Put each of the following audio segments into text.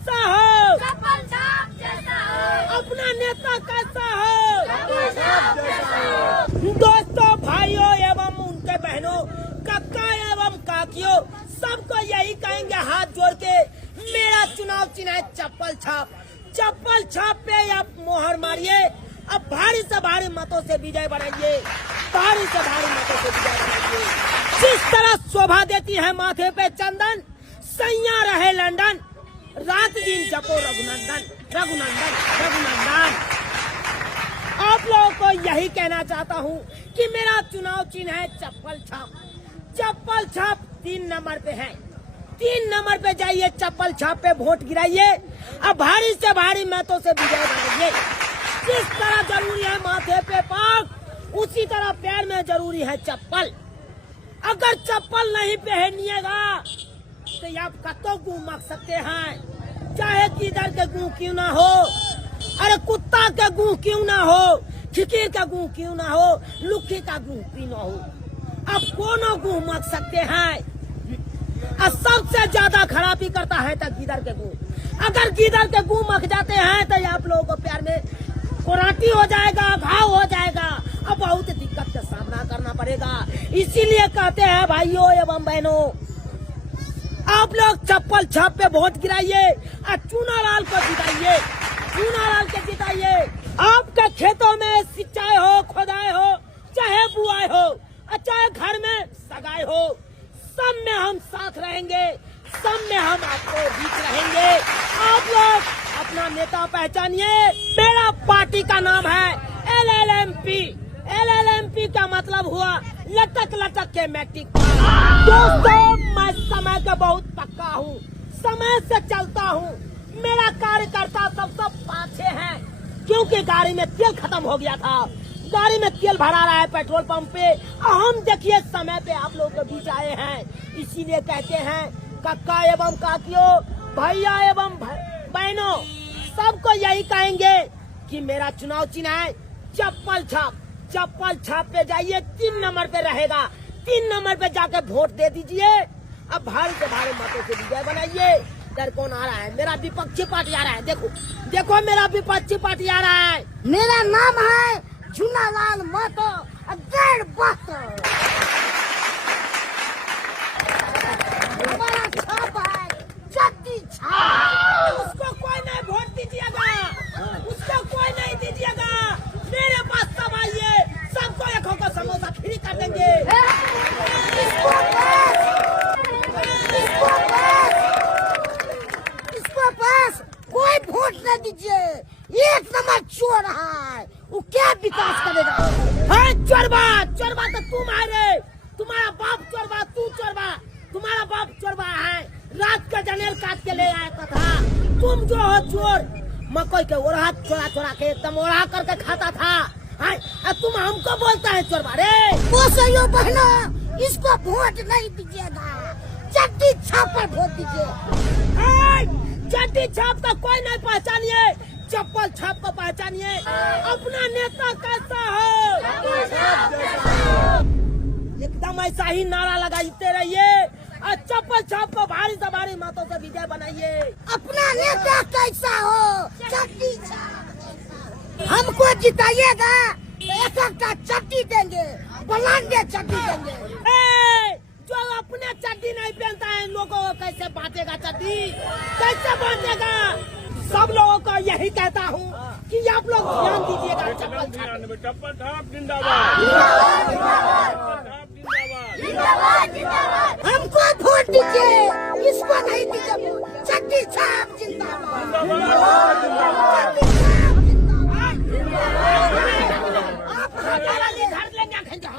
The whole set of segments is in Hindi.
कैसा हो, चप्पल छाप जैसा हो, अपना नेता कैसा हो। चप्पल छाप जैसा हो। दोस्तों, भाइयों एवं उनके बहनों, कक्का एवं काकियों, सबको यही कहेंगे हाथ जोड़ के, मेरा चुनाव चिन्ह है चप्पल छाप। चप्पल छाप पे आप मोहर मारिए, अब भारी से भारी मतों से विजय बनाइए, भारी से भारी मतों से विजय बनाइए। जिस तरह शोभा देती है माथे पे चंदन, सैया रहे लंदन, रात दिन जपो रघुनंदन, रघुनंदन, रघुनंदन। आप लोगों को यही कहना चाहता हूँ कि मेरा चुनाव चिन्ह है चप्पल छाप। चप्पल छाप 3 नंबर पे है, 3 नंबर पे जाइए, चप्पल छाप पे वोट गिराइए, अब भारी से भारी मतों से विजय बनाइए। जिस तरह जरूरी है माथे पे पाग, उसी तरह पैर में जरूरी है चप्पल। अगर चप्पल नहीं पहनिएगा तो आप कत्तों गू मक सकते हैं, चाहे किधर के गू क्यों ना हो, अरे कुत्ता का गू क्यों ना हो, खिकीर का गू क्यों ना हो, लुखी का गू क्यों ना हो, अब कोनो गू मक सकते हैं। और सबसे ज्यादा खराबी करता है तो गिदर के गू। अगर गिदर के गू मक जाते हैं तो आप लोगों को प्यार में कोराटी हो जाएगा, घाव हो जाएगा, अब बहुत दिक्कत का सामना करना पड़ेगा। इसीलिए कहते हैं भाइयों एवं बहनों, आप लोग चप्पल छाप पे वोट गिराइए और चूनालाल को जिताइए, चूनालाल के जिताइए। आपके खेतों में सिंचाई हो, खोदाई हो, चाहे बुआई हो, और चाहे घर में सगाई हो, सब में हम साथ रहेंगे, सब में हम आपको बीच रहेंगे। आप लोग अपना नेता पहचानिए। मेरा पार्टी का नाम है LLMP। LLMP का मतलब हुआ लटक लटक के मैट्रिक पास। दोस्तों, मैं समय का बहुत पक्का हूँ, समय से चलता हूँ। मेरा कार्यकर्ता सबसे पाछे है, क्योंकि गाड़ी में तेल खत्म हो गया था, गाड़ी में तेल भरा रहा है पेट्रोल पंप पे। हम देखिए समय पे आप लोगों के बीच आए हैं, इसीलिए कहते हैं कक्का एवं काकियों, भैया एवं बहनों, सबको यही कहेंगे कि मेरा चुनाव चिन्ह है चप्पल छाप। चप्पल छाप पे जाइए, 3 नंबर पे रहेगा, 3 नंबर पे जाके वोट दे दीजिए, अब भारी से भारी मतों से विजय बनाइए। इधर कौन आ रहा है? मेरा विपक्षी पार्टी आ रहा है, देखो देखो मेरा विपक्षी पार्टी आ रहा है। मेरा नाम है चूनालाल महतो, डेढ़ बात हमारा छाप है चट्टी छाप। उसको कोई नहीं वोट दीजिएगा, उसको कोई नहीं दीजिएगा। मेरे पास सब आइए, सबको एक को समोसा फ्री कर देंगे। इसको पास कोई वोट न दीजिए, 1 नंबर चोर है, वो क्या विकास करेगा? है चोरबा, चोरबा तो तुम है रे, तुम्हारा बाप चोरबा, तू चोरबा, तुम्हारा बाप चोरबा है, रात का जनेर काट के ले आया था। तुम जो हो चोर, मकई के ओढ़ा चोरा चोरा के एकदम ओढ़ा करके खाता था, है तुम हमको बोलता है चोरबा रे। वो सही बहना, इसको वोट नहीं दीजिएगा, चट्टी छाप पर वोट दीजिए। चट्टी छाप का कोई नहीं पहचानिए, चप्पल छाप को पहचानिए। अपना नेता कैसा हो, एकदम ऐसा ही नारा लगाते रहिए और चप्पल छाप को भारी से भारी मतों से विजय बनाइए। अपना नेता कैसा हो, चट्टी छाप। हमको जिताइएगा तो एक चट्टी देंगे, बलांडे चट्टी देंगे। जो अपने चड्डी नहीं पहनता है, लोगों को कैसे बांटेगा चड्डी, कैसे बांटेगा? सब लोगों को यही कहता हूँ कि आप लोग ध्यान दीजिएगा। चप्पल छाप जिंदाबाद, हमको वोट दीजिए, इसको नहीं दीजिए वोट। चट्टी छाप जिंदाबाद।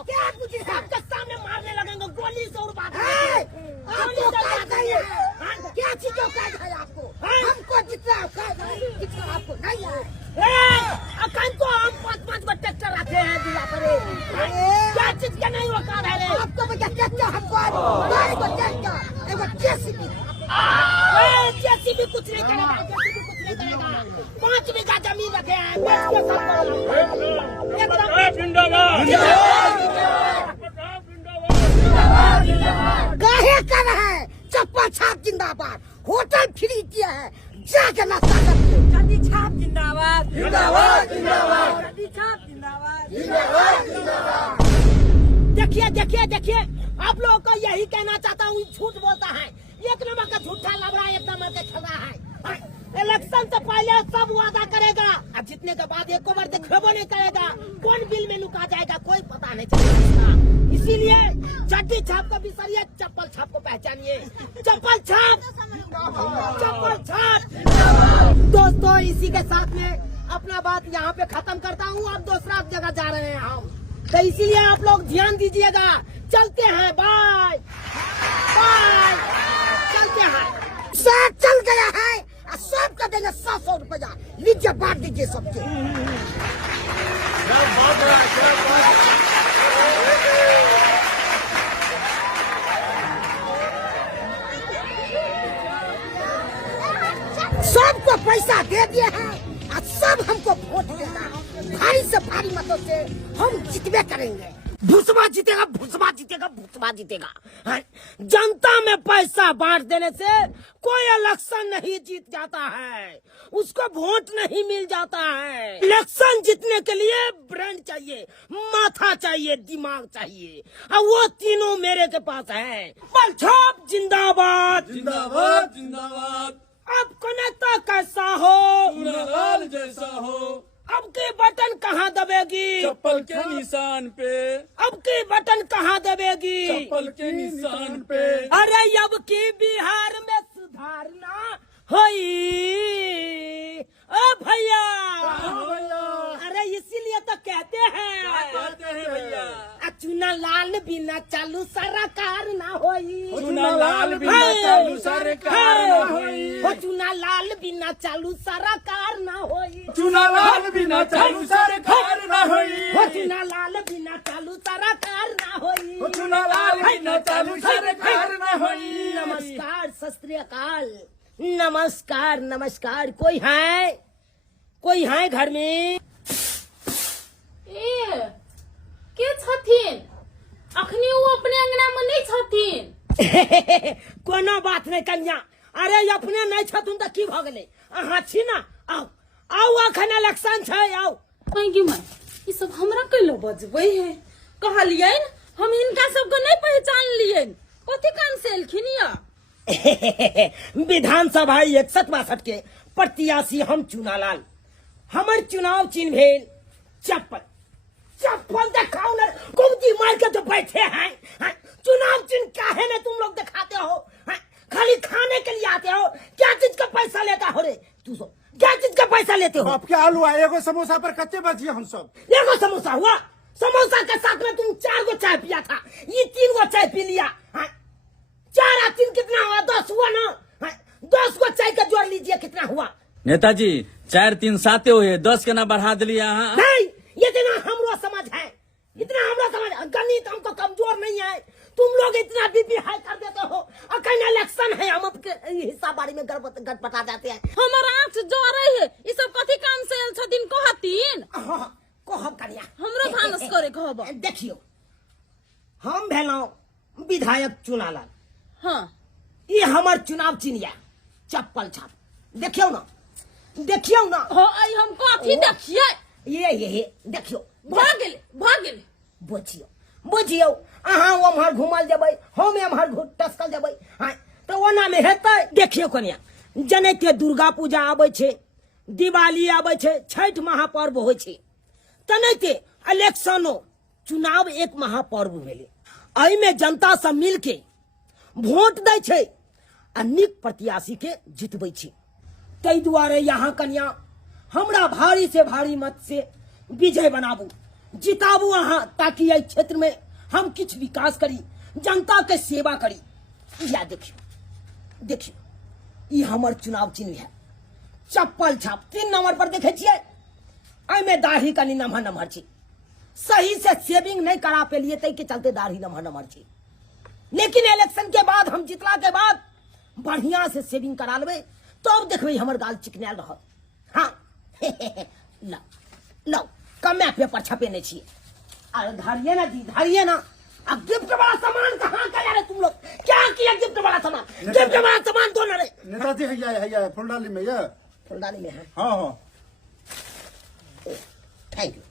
क्या कुछ सबके सामने मारने लगेंगे, गोली से उड़ बात आपको कैद है, क्या चीजों कैद है आपको? हमको जितना कैद है, जितना आपको नहीं है। अखन तो हम 5-5 को ट्रैक्टर रखे हैं जिला पर, क्या चीज का नहीं औकात है रे? आपको बजा ट्रैक्टर, हमको 2 को ट्रैक्टर, एगो जेसीबी। जेसीबी कुछ नहीं करेगा, जेसीबी कुछ नहीं करेगा। 5 बीघा जमीन रखे हैं, बेच के सब एकदम जिंदाबाद, काहे कर है चप्पल छाप जिंदाबाद। होटल फ्री किया है, जाके नाश्ता करिए। चड्डी छाप जिंदाबाद, जिंदाबाद जिंदाबाद चड्डी छाप जिंदाबाद। जिंदाबाद जिंदाबाद। देखिए देखिए देखिए, आप लोगों को यही कहना चाहता हूँ, झूठ बोलता है, एक नंबर का झूठा लबड़ा, एक नंबर के खड़ा है। इलेक्शन से पहले सब वादा करेगा, अब जीतने के बाद एक बार दिखेबो नहीं करेगा। कौन बिल में लुका जाएगा कोई पता नहीं चलेगा। इसीलिए चड्डी छाप को बिसरिए, चप्पल छाप को पहचानिए। चप्पल छाप, चप्पल छाप। दोस्तों, इसी के साथ में अपना बात यहाँ पे खत्म करता हूँ। अब दूसरा जगह जा रहे हैं हम, तो इसीलिए आप लोग ध्यान दीजिएगा। चलते हैं, बाय बाय, चलते हैं। सब चल गया है, सबका देंगे 100 रुपया। लीजिए, बांट दीजिए सबके। सबको पैसा दे दिए हैं और सब हमको वोट देगा। भारी से भारी मतों से हम जितबे करेंगे। भूसवा जीतेगा, भूसवा जीतेगा, भूसवा जीतेगा। हाँ, जनता में पैसा बांट देने से कोई इलेक्शन नहीं जीत जाता है, उसको वोट नहीं मिल जाता है। इलेक्शन जीतने के लिए ब्रेन चाहिए, माथा चाहिए, दिमाग चाहिए, और वो तीनों मेरे के पास है। बलछाप जिंदाबाद, जिंदाबाद जिंदाबाद। आपको नेता कैसा हो, चूनालाल जैसा हो, अब की बटन कहाँ दबेगी, चप्पल के निशान पे, अब की बटन कहाँ दबेगी, चप्पल के निशान पे। अरे अब की बिहार में सुधारना होई। ओ भैया, अरे इसीलिए तो कहते हैं भैया, चुना लाल बिना चालू सरकार ना होई। चूनालाल बिना चालू सरकार ना होई। हो चुना लाल बिना चालू सरकार ना होई। चूनालाल बिना चालू सरकार ना होई। हो चुना लाल बिना चालू सरकार ना होई। चूनालाल बिना चालू सरकार ना होई। नमस्कार, सत श्री अकाल, नमस्कार नमस्कार। कोई है, कोई है घर में? ए, के छथिन? अखनी वो अपने अंगना में नहीं छथिन। कोनो बात नहीं कन्या, अरे अपने नहीं छथुन तो की भ गेलै, अहाँ छी ना। आओ आओ, अखन इलेक्शन छै, आओ। मांगी मां, ये सब हमरा कैलो बजबै है? कहलियै हम इनका सबको नहीं पहचान लियन, कथी काम से एलखिन या? विधानसभा 61-62 के प्रत्याशी हम चूनालाल। हमर चुनाव चिन्ह भेल चप्पल। चप्पल दिखाओ ना, गुमती मार के जो बैठे हैं। हाँ, चुनाव चिन्ह काहे ने तुम लोग दिखाते हो? हाँ, खाली खाने के लिए आते हो? क्या चीज का पैसा लेता हो रे तू सब? क्या चीज का पैसा लेते हो? आपके आलू आए एगो समोसा पर कच्चे बचिए हम सब। एगो समोसा हुआ, समोसा के साथ में तुम 4 गो चाय पिया था, ये 3 गो चाय पी लिया। हाँ, 4 और 3 कितना हुआ? 10 हुआ ना। हाँ, 10 गो चाय का जोड़ लीजिए, कितना हुआ? नेताजी 4 3 7 हुए, 10 के ना बढ़ा दिलिया। नहीं, इतना हमरो समझ है, इतना हमरो समझ। गणित हमको कमजोर नहीं है, तुम लोग इतना बीपी हाई कर देते हो। अखन इलेक्शन है, हम आपके हिस्सा बारी में गड़बड़ा जाते हैं। हमर आंख जो रही है, ये सब कथी काम से एल छथिन कहतिन? को हम कन्या हमरो भानस करे कहब। देखियो, हम भेलौं विधायक चुनालाल। हां, ये हमर चुनाव चिन्ह है चप्पल छाप। देखियो ना, देखियो ना। हो आई हम कथी देखिए? ये देखियो, भाग गेले। बुझियो बुझियो, अहाँ ओम्हर घुमल जेबै, हम एम्हर टसकल जेबै। हाँ, तो ओना में हेतै। देखियो कन्या, जनैते दुर्गा पूजा आबै छै, दिवाली आबै छै, छठ महापर्व होइ छै, तनैते इलेक्शनो चुनाव एक महापर्व भेलै। एहि में जनता सब मिल के वोट दै छै आ नीक प्रत्याशी के जितबै छै। ताहि दुआरे यहाँ कन्या हमरा भारी से भारी मत से विजय बनाबू, जिताबू अहाँ, ताकि एहि क्षेत्र में हम किछ विकास करी, जनता के सेवा करी। या देखियो देखियो, ई हमर चुनाव चिन्ह है चप्पल छाप। 3 नंबर पर देखे छियै, एहि में दाढ़ी कनी नमहर नमहर छै, सही से सेविंग नहीं करा पेलिए, तै के चलते दाढ़ी नमहर नमहर छै। लेकिन इलेक्शन के बाद, हम जितला के बाद बढ़िया से सेविंग करा लेबै, तब देखबै हमर गाल चिकनायल रहत। हाँ, लो कमे पेपर छपेने छियै, और धरिए ना जी, धरिए ना। अब गिफ्ट वाला सामान कहाँ का यार तुम लोग क्या किया गिफ्ट वाला सामान दो ना रे नेताजी है फुलडाली में ये फुलदानी में है हाँ हाँ थैंक यू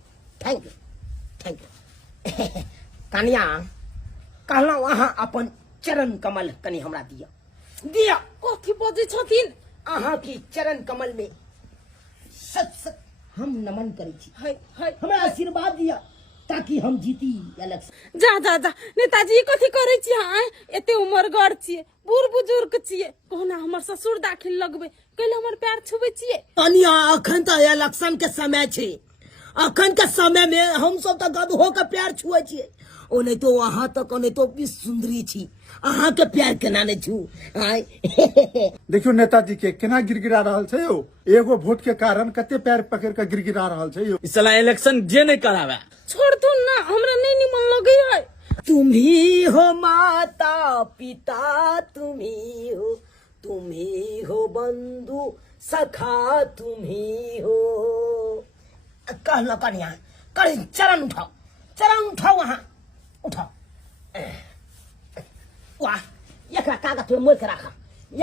कन्या कहला वहाँ अपन चरण कमल कनी हमरा दिया कथी बजे छथिन अहाँ की चरण कमल में सच हम नमन करै छी हमरा आशीर्वाद दिया ताकि हम जीती इलेक्शन जा नेताजी कथी करे छी हाँ एते उम्र गढ़ छिए बूढ़ बुजुर्ग छिए कहना हमर ससुर दाखिल लगबे कैले हमर पैर छुबे छिए कन्या अखन तो इलेक्शन के समय छे अखन के समय में हम सब तो गधो के पैर छुए छिए ओ नहीं तो वहां तक नहीं तो भी सुंदरी छी अहाँ के प्यार केना नहीं छू देखियो नेताजी के केना गिरगिरा रहल छै यो एगो वोट के कारण कते पैर पकड़ के गिरगिरा रहल छै यो इस साला इलेक्शन जे नहीं करावे छोड़ दू ना हमरा नहीं निमन लगे है तुम ही हो माता पिता तुम ही हो बंधु सखा तुम ही हो कहलो कन्या कर चरण उठाओ वहाँ उठाओ वाह एकरा कागज में मोल के रखा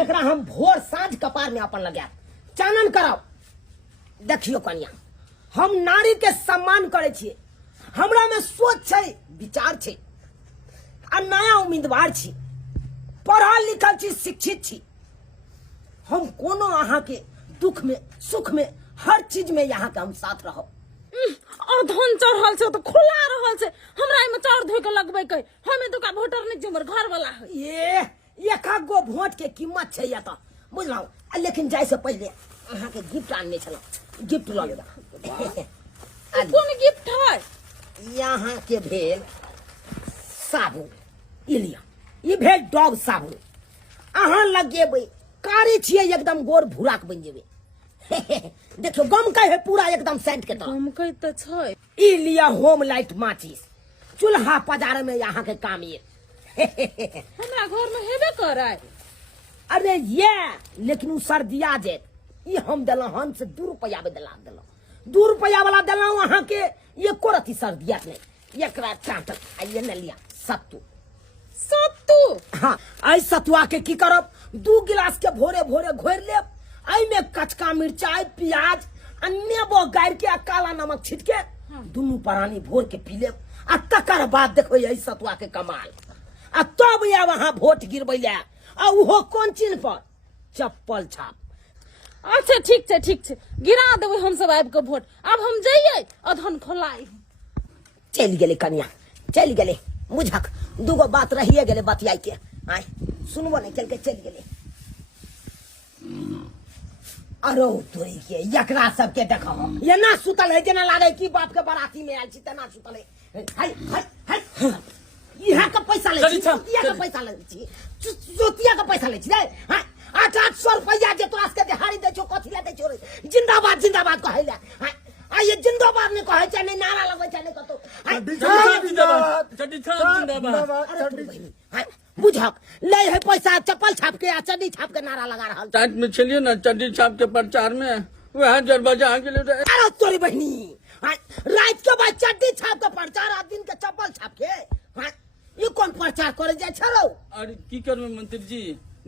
एकरा हम भोर साँझ कपार में अपन लगा चानन कराओ देखियो कन्या हम नारी के सम्मान करे छिए हमरा में सोच छै विचार छै आ नया उम्मीदवार छी पढ़ल लिखल छी शिक्षित छी हम कोनो अहाँ के दुख में सुख में हर चीज में यहाँ के हम साथ रहो अधन चढ़ल छै तो खुला रहल छै हमरा में चार धोइ के लगबे के हमें तो का वोटर नहीं हमर घर वाला है ये एक गो वोट के कीमत छै या त बुझलौ लेकिन जाय से पहले अहाँ के गिफ्ट आनने छलो गिफ्ट ल लेगा कौन गिफ्ट है यहाँ के भेल साबुन ई लिया ई भेल डॉग साबुन अहाँ लगेबै कारी छिए एकदम गोर भूराक बन जेबै देखियो गम का है पूरा एकदम सेंट के तरह हम कह त छै ई लिया होम लाइट माचिस चूल्हा पजार में यहाँ के काम ये हमरा घर में हेबे करे अरे ये लेकिन उ सर्दिया जे ई हम देला हम से 2 रुपया में देला 2 रुपया वाला देला वहाँ के ये कोरती सर्दिया नहीं एकरा टाटल आइए न लिया सत्तू हाँ आई सतुआ के की करब 2 गिलास के भोरे भोरे घोर लेब आई में कचका मिर्चाई प्याज नेबो गाड़ के काला नमक छिट के दुनू परानी भोर के पी लेब आ तकर बाद देखो यही सतुआ के कमाल आ तब या वहाँ वोट गिरबै ले आ उहो कोन चिन्ह पर चप्पल छाप अच्छा ठीक छै गिरा देबै हम सब आबि के वोट अब हम जइए अधन खोलाई चल गेले कन्या चल गेले मुझक दूगो बात रहिए गेले बतियाई के आय सुनबो नहीं चल गेले अरे तोरी के एकरा सबके देखो ये ना सुतल है जेना लागे की बाप के बराती में आयल छी तना सुतल है हाय यहाँ का पैसा ले छी जोतिया का पैसा ले छी जोतिया का पैसा ले छी रे हां 800 रुपया जे तोरा के दिहाड़ी दे छो कथि ले दे छो रे जिंदाबाद कहै ले आ ये जिंदाबाद ने कहै छै नहीं नारा लगबै छै नहीं कतो जिंदाबाद बुझक ले है पैसा चप्पल छाप के आ चड्डी छाप के नारा लगा रहा टाइट में चलिए ना चड्डी छाप के प्रचार में वह दरवाजा आगे ले अरे तोरी बहनी रात के बाद चड्डी छाप के प्रचार आ दिन के चप्पल छाप के ये कौन प्रचार करे जाय छरो अरे की करबे मंत्री जी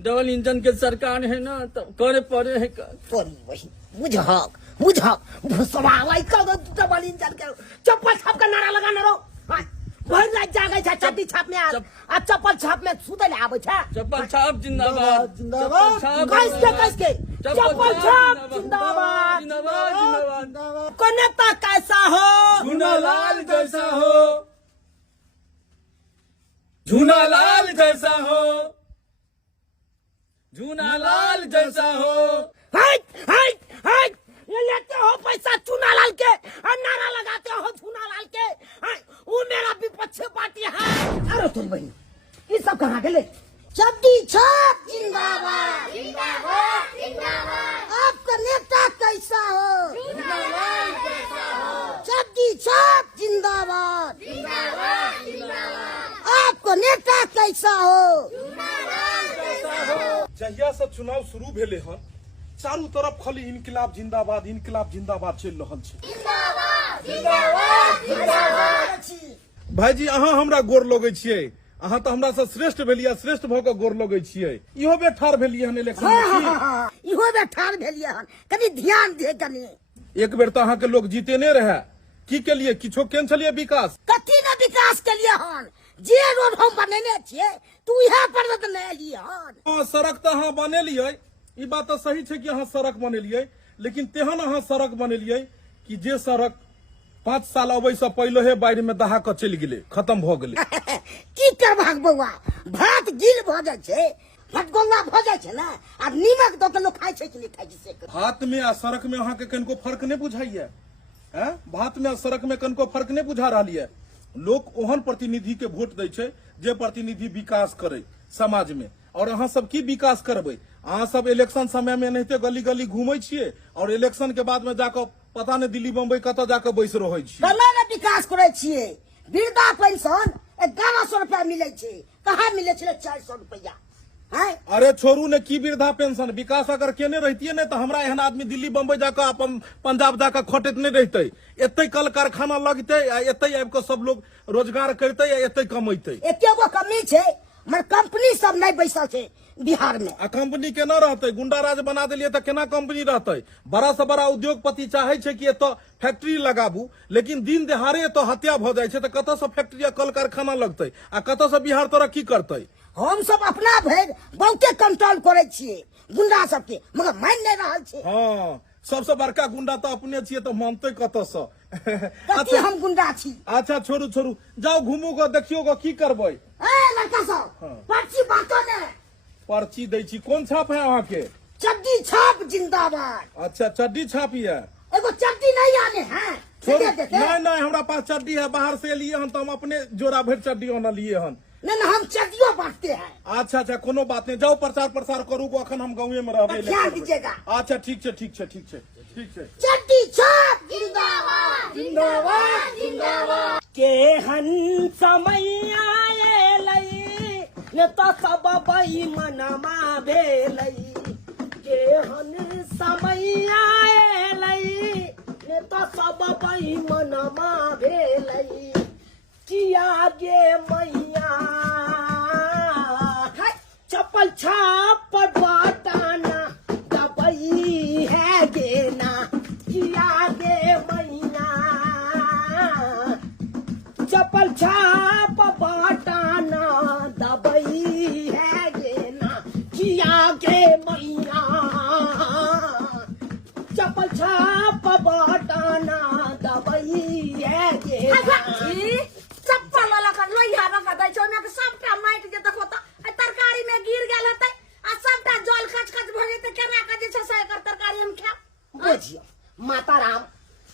डबल इंजन के सरकार है ना तो करे पड़े है तोरी बहनी बुझक भुसवाई का डबल इंजन के चप्पल छाप के नारा लगाना रो भर रात जागे छै चड्डी छाप में आ चप्पल छाप में सुते ले आबै छै चप्पल छाप जिंदाबाद कैस के चप्पल छाप जिंदाबाद कनेता कैसा हो झूनालाल जैसा हो झूनालाल जैसा हो झूनालाल जैसा हो हाय ये लेते हो पैसा चूनालाल के और नारा लगाते हो चूनालाल के वो मेरा विपक्ष पार्टी है अरे तुम बहन ये सब कहाँ गए चड्डी छाप जिंदाबाद आपका नेता कैसा हो चड्डी छाप जिंदाबाद आपका नेता कैसा हो जहिया से चुनाव शुरू भेले हन चारू तरफ खाली इनकलाब जिंदाबाद चल रहल छै भाईजी अहाँ हमरा गोर लगै छियै, अहाँ तो हमरा से श्रेष्ठ भेलियै, श्रेष्ठ भऽ कऽ गोर लगै छियै। इहो बेर ठाढ़ भेलियै हन इलेक्शन हाँ में हाँ हाँ हाँ इहो बे ठाड़ भेलिए हन, कनी ध्यान दे कनी। की? एक बेर तो अहाँ के लोग जीतेने रहे, की केलियै? किछो केन छलियै विकास? कथी ने विकास के लिए हन, जे रोड हम बनेने छियै तू इहा पर तो नहीं लिए हन। हाँ सड़क तो अहाँ बनेलियै, ई बात तो सही छै कि अहाँ सड़क बनेलियै, लेकिन तेहन अहाँ सड़क बनेलियै कि जे सड़क 5 साल अबै से पहिले हे बाढ़ि में दहा के चलि गेलै, खत्म भऽ गेलै। की करबाक बौआ, भात गिल भ जाय छै, फटगोला भ जाय छै ना, आ नीमक दो के लोग खाय छै कि नहीं खाय छै से कह। भात में आ सड़क में अहाँ के कनिको फर्क नहीं बुझाइए? हैं? भात में आ सड़क में कनिको फर्क नहीं बुझा रहल है? लोग ओहन प्रतिनिधि के वोट दै छै जे प्रतिनिधि विकास करे समाज में, और अहाँ सब की विकास करबै? अहाँ सब इलेक्शन समय में एनाहिते गली गली घूमै छियै और इलेक्शन के बाद में जाकर पता नहीं दिल्ली बम्बई कतऽ जाकर बैस रहै छियै। केना ने विकास करे छियै? वृद्धा पेंशन 1100 रुपया मिले छै, कहाँ मिले छै 400 रुपया? हैं? अरे छोरू ने की वृद्धा पेंशन, विकास अगर केने रहतिये ने तो हमरा एहन आदमी दिल्ली बम्बई जाकर अपन पंजाब जाकर खटैत नहीं रहते, एते कल कारखाना लगते, एते आबि के सब लोग रोजगार करते, एते कमैते। एकेगो कमी छै, मगर कंपनी सब नहीं बैसल छै बिहार में। आ कंपनी केना रहते? गुंडा राज बना दिलिये तो केना कंपनी रहते? बड़ा से बड़ा उद्योगपति चाहे छै कि एतो फैक्ट्री लगाबू, लेकिन दिन दहाड़े एतो हत्या भ जाय छै तो कतऽ से फैक्ट्री आ कल कारखाना लगते आ कतऽ से बिहार तरक्की करते? हम सब अपना भर बहुते कंट्रोल करे छियै गुंडा सबके, मगर मान नहीं रहल छै। हाँ सबसे बड़का गुंडा तो अपने छियै, तो मानते कतऽ से? कथी हम गुंडा छी? अच्छा छोड़ू छोड़ू, जाओ घूमू गो, देखियो गो की करबै। ए लड़का सब पर्ची बांटो ने। पर्ची दै छी, कोन छाप है अहाँ के? चड्डी छाप जिंदाबाद। अच्छा चड्डी छापी है? एगो चड्डी नहीं आने हैं, छोड़ू, दे देते। नहीं नहीं हमरा पास चड्डी है, बाहर से लिए हन तो हम अपने जोड़ा भर चड्डी ओना लिए हन। नहीं हम चड्डियों बांटते हैं। अच्छा अच्छा कोनो बात नहीं, जाओ प्रचार प्रसार करू गो, अखन हम गाँव में रहबै। ध्यान दीजिएगा। अच्छा ठीक छै ठीक छै ठीक छै ठीक छै। चड्डी छाप जिंदाबाद जिंदाबाद जिंदाबाद। केहन समय आएलै न तो सब बेईमानमा भेलै, केहन समय आएलै न तो सब बेईमानमा भेलै, किया गे मैया चप्पल छाप पर बाटाना दबई है गे ना, किया गे मैया चप्पल छाप बाटाना दबई है गे ना, किया गे मैया चप्पल छाप बाटाना दबई है गे ना। चप्पल वाला का लोहिया रखा दै छै, ओमे के सबटा माइट जे देखो त तरकारी में गिर गेल हेतै आ सबटा जल कच कच भ जेतै, केना के जे छै से एकर तरकारी हम खाएब? बुझियो माता राम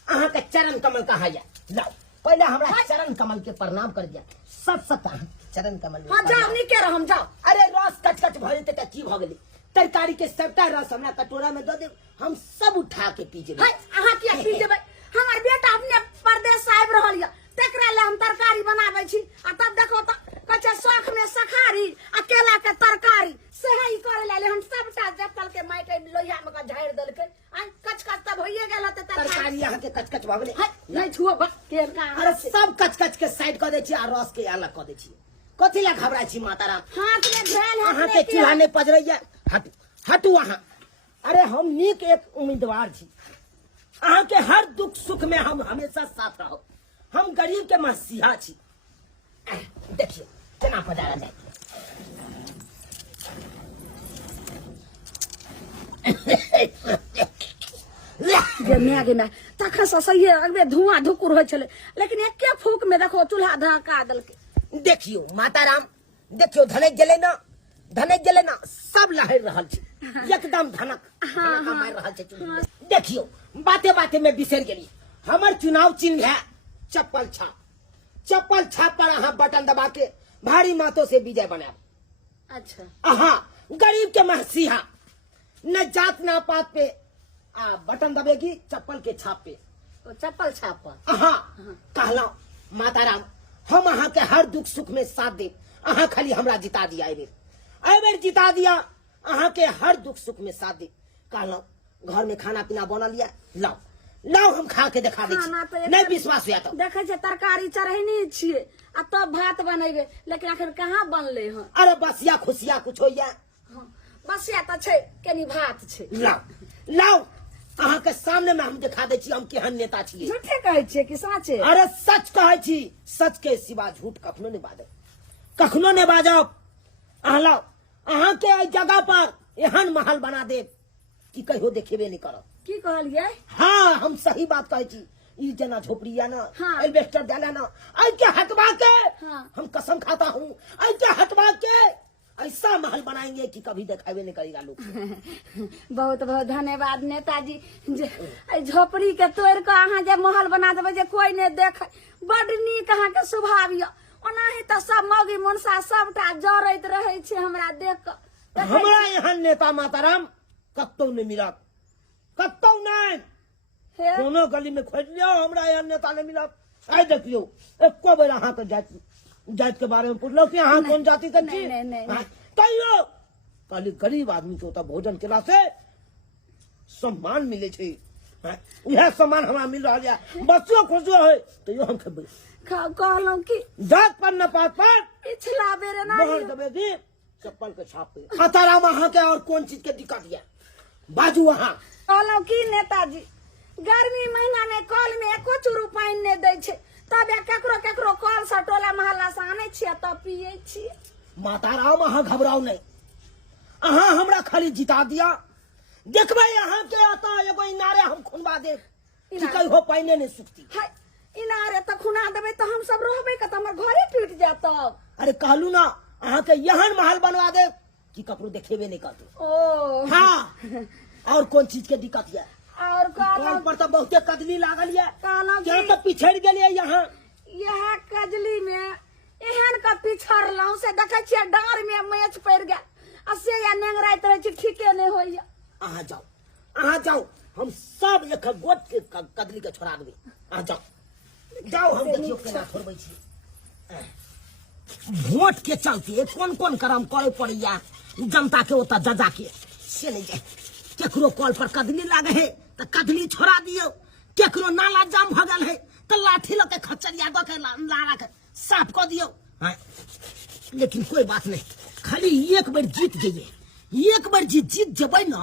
अहाँ के चरण कमल कहा या, लाओ पहले हमरा चरण कमल के प्रणाम कर दिया। सत अहाँ चरण कमल में हां जाओ निके रहम जाओ। अरे रस कच कच भ जेतै त की भ गेलै? तरकारी के सबटा रस हमरा कटोरा में दे दे, हम सब उठा के पी जेबै। हाय अहाँ किया पी जेबै? हमर बेटा अपने परदेश आबि रहल या, तकरा ले हम तरकारी बनाबै छी, आ तब देखो त कच्चा शौख में सखारी आ केला के तरकारी सेहे ही करे ले हम सबटा जप्पल के माइट लोहिया में का झाड़ देलकै, आ कच कच तब होइए गेल त तरकारी अहाँ के कच कच भ गेलै। हाय नहीं छुओ बस केर का। अरे सब कच कच के साइड क दै छी आ रस के अलग क दै छी। कथी ला घबराई छी माता राम? हाथ में घेल अहाँ के चूल्हा नहीं पजरैया, हटू हटू अहाँ। अरे हम नीक एक उम्मीदवार छी, अहाँ के हर दुख सुख में हम हमेशा साथ रहो, हम गरीब के मसीहा छी। देखिए केना पजारा जाए। गे मैं तखन से सही अगबे धुआं धुकुर होय छले, लेकिन एके फूक में देखो चूल्हा धका देलकै। देखियो माता राम, देखियो धनक गेले ना सब लहर रहल छै, एकदम धनक मार रहल छै चूल्हा। देखियो बाते बाते में बिसर गेली, हमर चुनाव चिन्ह है चप्पल छाप। चप्पल छाप पर अहाँ बटन दबा के भारी मातों से विजय बनाओ। अच्छा अहाँ गरीब के मसीहा, न जात न पात पे बटन दबेगी चप्पल के छाप पे, तो चप्पल छाप पर अहाँ कहला माता राम हम अहाँ के हर दुख सुख में साथ दे, अहाँ खाली हमरा जिता दिया। एहि बेर जिता दिया, अहाँ के हर दुख सुख में साथ दे। कहला घर में खाना पीना बनल लिया, लाओ लाओ हम खा के देखा दै खाना तो छी एक- नहीं विश्वास हुआ तो देखे छे तरकारी चढ़ैनी छियै आ तब भात बनेबे लेकिन आखिर कहाँ बनले हन अरे बसिया खुशिया कुछ हो या हाँ, बस या तो छै कनी भात छै लाओ लाओ अहाँ के सामने में हम दिखा दै छी हम केहन नेता छियै झूठे कहै छियै कि साँचे अरे सच कहै छी सच के सिवा झूठ कखनो नहीं बाजब कखनो नहीं बाजब अहाँ लाओ अहाँ के एहि जगह पर एहन महल बना देब कि कहियो देखेबे नहीं करब की कहलियै हाँ हम सही बात कहै छी ई जना झोपड़ी या ना हाँ। एल्वेस्टर डाला ना आई के हटवा के हाँ। हम कसम खाता हूँ आई के हटवा के ऐसा महल बनाएंगे कि कभी दिखावे नहीं करेगा लोग बहुत बहुत धन्यवाद नेताजी जे एहि झोपड़ी के तोड़ के अहाँ जे महल बना देबै जे कोई नहीं देखे बड नीक अहाँ के स्वभाव यऽ ओनाही तऽ सब मौगी मनसा सबटा जरैत रहै छै हमरा देख के देखै हमरा यहाँ नेता माताराम कतौ नहीं मिलत कतौ नहीं हे, कोनो गली में खोज लियो हमरा यहाँ नेता नहीं मिलत आई देखियो एको बेर अहाँ के जात के बारे में पूछलो कि अहाँ कौन जाति के छी नहीं। कहियो कहली गरीब आदमी के ओतऽ भोजन केला से सम्मान मिले छै हैं? उहे सम्मान हमरा मिल रहा है बच्चों खुशियों है तो यो हम खेबै कहलहुँ कि जात पर न पात पर पिछला बेर ना मोहर देबे दी चप्पल के छाप पे खतरा अहाँ के और कौन चीज के दिक्कत है बाजू अहाँ कहलहुँ कि नेताजी गर्मी महीना में कल में एको चूरू पानि नहीं दै छै तब केकरो केकरो कल से टोला मोहल्ला से आनै छियै तब पियै छियै माताराम अहाँ घबराओ नहीं अहाँ हमरा खाली जिता दिया देखबै अहाँ के आता एगो इनारे हम खुनवा देब कि इनार? कहियो पाइने नहीं सुखती हाय इनारे तऽ खुना देबै तऽ हम सब रहबै के तऽ हमर घरे टूट जायत तब अरे कहलू ना अहाँ के यहन महल बनवा दे कि ककरो देखेबे नहीं करते ओ हाँ और कौन चीज के दिक्कत है और कॉल कहलहुँ पर तो बहुते कदली लागल है कहलहुँ क्या कि तो पिछड़ गेलिए यहाँ यह कजली में एहन के पिछड़लहुँ से देखै छियै डाँर में मैच पड़ि गेल आ से या नेंगराइत रहै छै ठीके नहीं होइया अहाँ जाओ हम सब एक गोट के कदली के छोड़ा देबै अहाँ जाओ जाओ हम देखियो केना छोड़बै छी वोट के चलते कौन कौन कर्म करे पड़ैया जनता के ओतऽ जजा के से नहीं जाए केकरो कॉल पर कदली लागे है तो कदली छोड़ा दियो केकरो नाला जाम भ गेल है तो लाठी लके खचरिया द के लारा के साफ कर दियो हैं? लेकिन कोई बात नहीं खाली एक बार जीत गइए एक बार जीत जेबै ना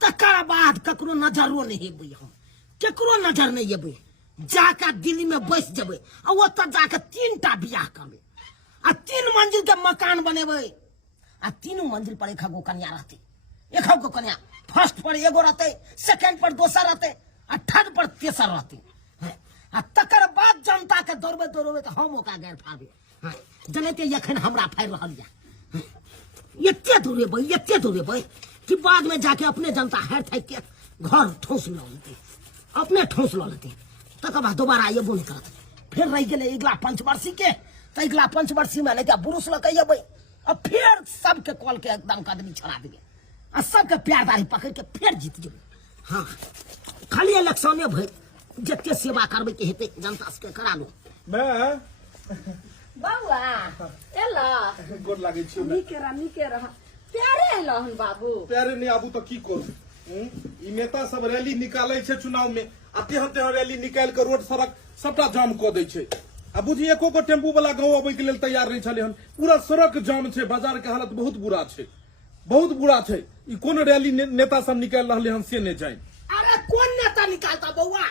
तकर बाद ककरो नजरो नहीं हेबै हम केकरो नजर नहीं हेबै जाके दिल्ली में बैस जेबै आ ओतऽ जाके 3टा बियाह करबै आ 3 मंजिल के मकान बनेबै आ 3 मंजिल पर एक गो कन्या रहतै एक गो कन्या फर्स्ट पर एगो रहतै सेकंड पर दोसर रहतै आ थर्ड पर तेसर रहतै हैं? आ तकर बाद जनता के दौड़बे तो हम ओकरा गैर फाबे जनते एखन हमरा फाड़ि रहल यऽ एते दौड़ेबै कि बाद में जाके अपने जनता हार थाकि के घर ठोस लऽ लेतै अपने ठोस लऽ लेतै तकर बाद दोबारा अयबो नहीं करत फिर रह गेलै अगिला पंचवर्षी के तो अगिला पंचवर्षी में नहीं बुरुस लऽ के अयबै अब फिर सबके कॉल के एकदम कदमी छोड़ा देबै आ सबके प्यार दारी पकड़ के फिर जीत जेबै हाँ खाली इलेक्शने भरि जते सेवा करबै के हेतै जनता सबके करा लो मैं बौआ एला गोर लागै छी नीके रह प्यारे एलहन बाबू प्यारे नहीं आबू तो की करू ई नेता सब रैली निकालै छै चुनाव में आ तेहन तेहन रैली निकाल के रोड सड़क सबटा जाम कऽ दै छै आ बुझी एको गो टेम्पू वाला गाँव अबै के लेल तैयार नहीं छलै हन पूरा सड़क जाम छै बाजार के हालत बहुत बुरा छै ई कोन रैली नेता सब निकाल रहले हन से नहीं जाइन अरे कौन नेता निकालता बउआ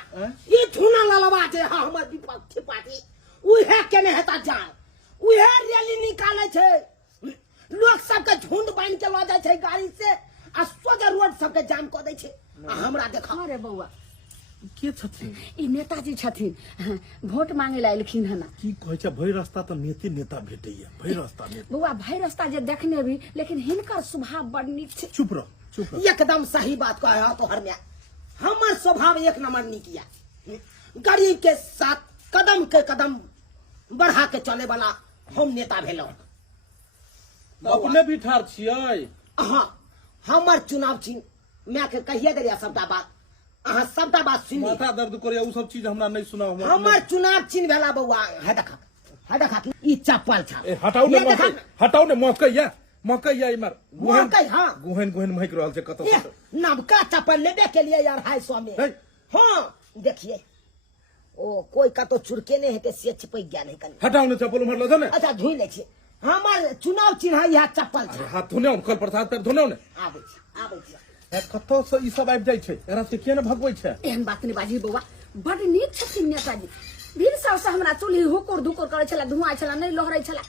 ये थुना ललवा जे हाँ हमर विपक्षी पार्टी उहे केने हेता जान उहे रैली निकाले छै लोग सबके झुंड बांध के लऽ जाय छै गाड़ी से आ सोजा रोड सबके जाम कऽ दै छै आ हमरा देखा अरे बौआ के छथिन ई नेताजी छथिन वोट मांगे ला एलखिन हन की कहै छै भरि रास्ता तो नेता भेटैया भरि रास्ता में बौआ भरि रास्ता जे देखने भी लेकिन हिनकर स्वभाव बड़ नीक छै चुप रह एकदम सही बात कहे हो तोहर में हमर स्वभाव एक नंबर नीक या गरीब के साथ कदम के कदम बढ़ा के चले वाला हम नेता भेलौ अपने भी ठार छियै हाँ हमर चुनाव चिन्ह मैं के कहिए देलिया सबटा बात अहाँ सबटा बात सुनी माथा दर्द करे उ सब चीज हमरा नहीं सुना हमर चुनाव चिन्ह भेला बउआ है देखा ई चप्पल छा हटाऊ ने मकैया इमर मकई हाँ गुहन महक रहल छै कतौ नवका चप्पल लेबे के लिए यार 250 में है? हाँ देखिए ओ कोई का तो चुरके नहीं है से चिपक गया नहीं कनी हटाओ ने चप्पल मारलो था ने अच्छा धुई ले छे हमार चुनाव चिन्ह यह चप्पल छे हाथ धोने कल प्रसाद पर धोने ने आबे छे कतो से ई सब आबि जाइ छै एरा से के ने भगबै छै एहन बात नहीं बाजी बौआ बड़ नीक छथिन नेताजी भीड़ सबसे हमरा चूल्ही हुकुर धुकुर करे छला धुआं छला नहीं लहरै छला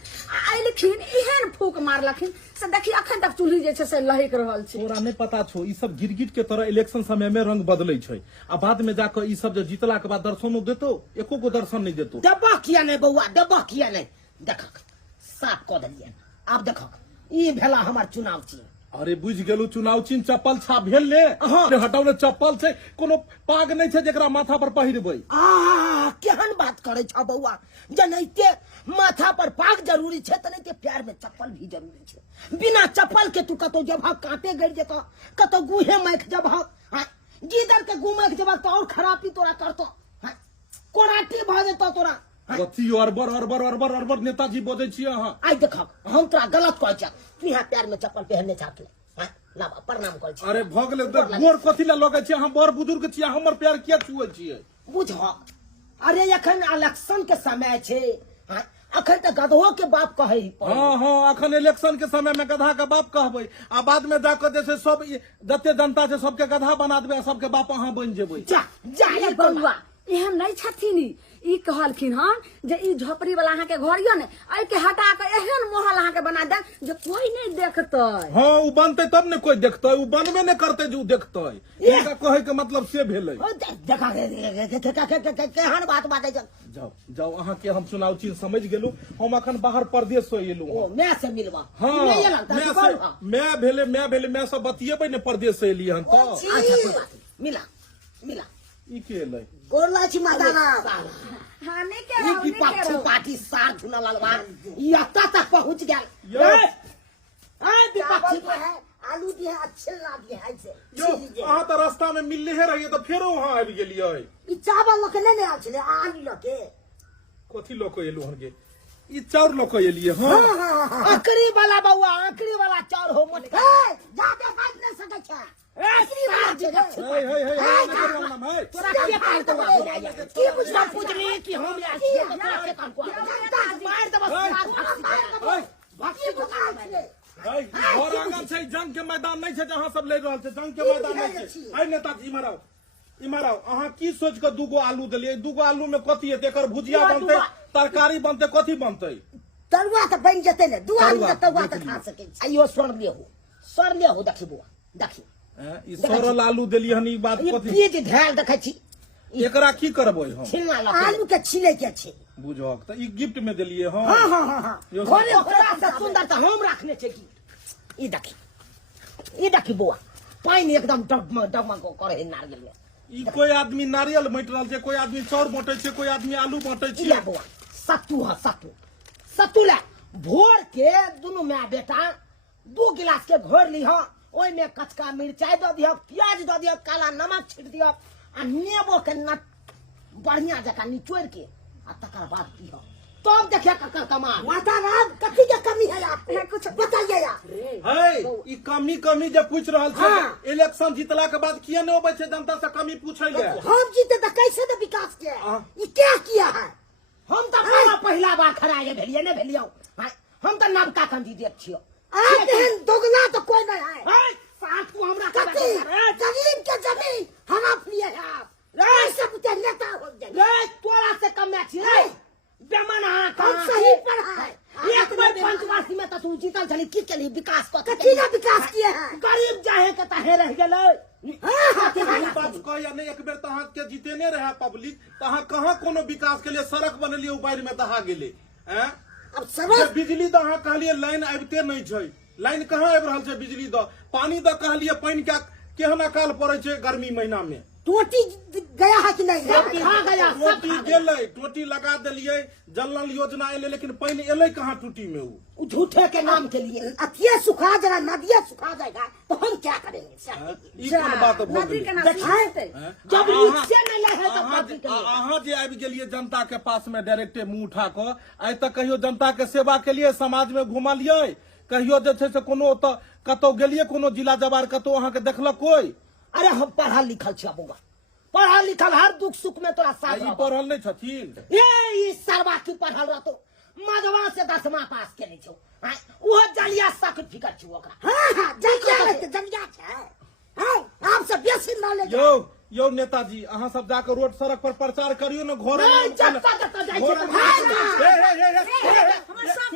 आइ लेकिन एहन फूक मारलखिन से देखी अखन तक चूल्ही जे छै से लहक रहल छै तोरा नहीं पता छो ई सब गिरगिट के तरह इलेक्शन समय में रंग बदलै छै आ बाद में जाकर ई सब जो जीतला के बाद दर्शनो देतो एको गो दर्शन नहीं देतो दबा किया नहीं बउआ दबा किया नहीं देखक साफ क देलिए आब देखक ई भेला हमर चुनाव चिन्ह अरे बुझ गेलू चुनाव चिन्ह चप्पल छाप भेल ने हाँ। हटाओ ने चप्पल छै कोनो पाग नहीं छै जेकरा माथा पर पहिरबै केहन बात करे छ बउआ जनैते माथा पर पाग जरूरी छै तनैते प्यार में चप्पल भी जरूरी छै बिना चप्पल के तू कतो जब कांटे गड़ जेतो कतो गुहे मैख जब गीदर के गुमे के जब तो और खराबी तोरा करतो कोराटी भ जेतो तोरा कथी अरबर नेताजी बोझे छियै अहाँ आई देखक हम तोरा गलत कहै छ तू यहाँ प्यार में चप्पल पहनने चाहत ला प्रणाम कर अरे भऽ गेलै गोर कथी ला लगै छै अहाँ बड़ बुजुर्ग छियै हमर प्यार किया छुए छियै बुझ अरे एखन इलेक्शन के समय छै अखन त गधो के बाप कहे हाँ अखन इलेक्शन के समय में गधा के बाप कहबै आ बाद में जाकर जैसे सब जते जनता छै सबके गधा बना देबै आ सबके बाप अहाँ बनि जेबै जा बउआ एहन नहीं छथिन ई कहलखिन हन जे ई झोपड़ी वाला अहाँ के घर यो ने आई के हटा के एहन महल अहाँ के बना दे जे कोई नहीं देखतै हाँ उ बनतै तब ने कोई देखतै उ बनबे ने करतै जे उ देखतै इनका कहे के मतलब से भेलै देखा केहन बात बाटे जाओ जाओ अहाँ के हम चुनाव चिन्ह समझ गेलू हम अखन बाहर प्रदेश से एलू ओ मैं से मिलवा हाँ मैं भेले मैं सब बतियेबै ने प्रदेश से एलियै हन तो मिला मिला ई के एलै गोरला छी मादाना हां नहीं के ई रहो विपक्ष पार्टी सार चुना ललवा ई अत्ता तक पहुंच गया यो। विपक्ष है आलू भी है अच्छे लागे है से यो अहाँ तो रास्ता में मिलले है रहिए तो फेरो वहां आबि गेलियै ई चावल लोक ने आल छले आलू लोके कथी लोक एलू हन गे ई चाउर लोक एलियै हाँ आखरी वाला बउआ आखरी वाला चाउर हो मोट जादे बात न सकै छै आखरी वाला हे तोरा के काल तो की बुझना पूछनी कि हम ले छियै तो तोरा के काल को मार दब भक्ति घर आगन छै जंग के मैदान नहीं छै जहाँ सब ले रहल छै जंग के मैदान नहीं छै आई नेताजी इमराव अहाँ की सोच के दूगो आलू देलियै दूगो आलू में कथी हेतै एकर भुजिया बनतै तरकारी बनतै कथी बनतै तरुआ त बन जेतै ने दू आलू के तरुआ त खा सकै छै आइयो स्वर ले हो देखी बुआ देखी ई सरल आलू देलियै हन ई बात ई कथी बीज ढाल देखै छी एकरा की करबै हम छिलना लगे आलू के छिले के छै बुझक त ई गिफ्ट में देलियै हम हाँ घरे ओकरा से सुंदर त हम राखने छै की ई देखी बुआ पानी एकदम डगमग करे नार गेल ई कोई आदमी नारियल बांट रहल छै कोई आदमी चाउर बांटै छै कोई आदमी आलू बांटै छै ले बुआ सत्तू ले भोर के दुनू माय बेटा 2 गिलास के घोर लीह ओइ में कचका मिर्चाई द दिह प्याज द दिह काला नमक छिट दिह आ नेबो के नट बढ़िया जका निचोड़ के आ तकर बाद पीह तब देखिए ककर कमाल माता राम कथी के कमी है आपको कुछ बताइए यार है ई कमी जे पूछ रहल छै इलेक्शन जीतला के बाद किया नहीं होबै छै जनता से कमी पूछै ले हम जीते त कैसे न विकास के ई क्या किया है हम त पहला बार खड़ा भेलिए ने भेलियो हम त नवका कैंडिडेट छियो एहन दोगला तो कोई नहीं है साथ को हमरा जमीन के जमीन हम अपनी है आप ऐसे पुते नेता हो जाए तोरा से कम में छी रे बेमना हम सही पर है एक बार पंचवासी में तो तू जीतल छली की के लिए विकास को कथी का विकास किए है गरीब जाहे के ताहे रह गेलै बात कह या नहीं एक बेर तहाँ के जीतेने रहे पब्लिक तहाँ कहाँ कोनो विकास के लिए सड़क बनलिए उबार में दहा गेले हैं अब सड़क बिजली द अहाँ कहलिए लाइन आबिते नहीं छै लाइन कहाँ आबि रहल छै बिजली द पानी द कहलिए पानी के केहन अकाल पड़े छै गर्मी महीना में टोटी गया है कि नहीं गया टोटी गेलै टोटी लगा देलिए जल नल योजना एले लेकिन पानी एले कहाँ टूटी में वो झूठे के नाम के लिए अतिये सुखा जरा नदिया सुखा जाएगा तो हम क्या करेंगे ई कोन बात भ नदी के गेलै नाम जब रिक्शे में लगे तो पार्टी के लिए अहाँ जे आबि गेलिए जनता के पास में डायरेक्टे मुंह उठा के आइ तक कहियो जनता के सेवा के लिए समाज में घुमलिए कहियो जे छै से कोनो कतौ गेलिए कोनो जिला जवार कतौ अहाँ के देखलक कोई अरे हम पढ़ल लिखल छी बउआ पढ़ल लिखल हर दुख सुख में तोरा साथ ई रहबो। पढ़ल नहीं छथिन ये सरवा की पढ़ल रहतो मधवा से 10वां पास केने छौ वो जलिया सर्टिफिकेट छौ ओकरा। हां जलिया छै हां आप सब बेसी नॉलेज यो नेताजी अहाँ सब जाकर रोड सड़क पर प्रचार करियो न घर नहीं जत्ता जत्ता जाइ छै तो भाग जा। हमर सब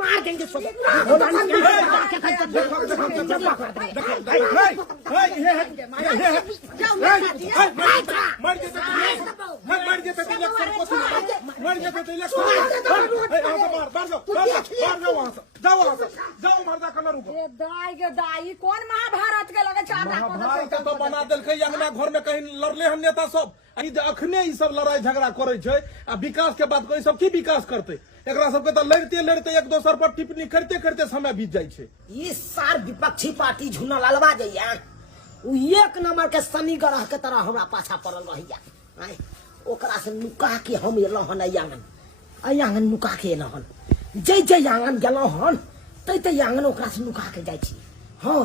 मार देंगे सब दाई कौन महाभारत के लगे महाभारत तो बना देलकै अंगना घर में कहीं लड़ले हन नेता सब ई जे अखने ई सब लड़ाई झगड़ा करे छै आ विकास के बात कोई सब की विकास करते एकरा सबके तो लड़ते लड़ते एक दोसर पर टिप्पणी करते करते समय बीत जाय छै। ये सार विपक्षी पार्टी झुना ललवा जइया उ एक नंबर के शनि ग्रह के तरह हमरा पाछा पड़ल रहिया आय ओकरा से नुका के हम एलो हन आंगन नुका के एलो हन जय आंगन गेलो हन तै आंगन ओकरा से नुका के जाइ छी। हां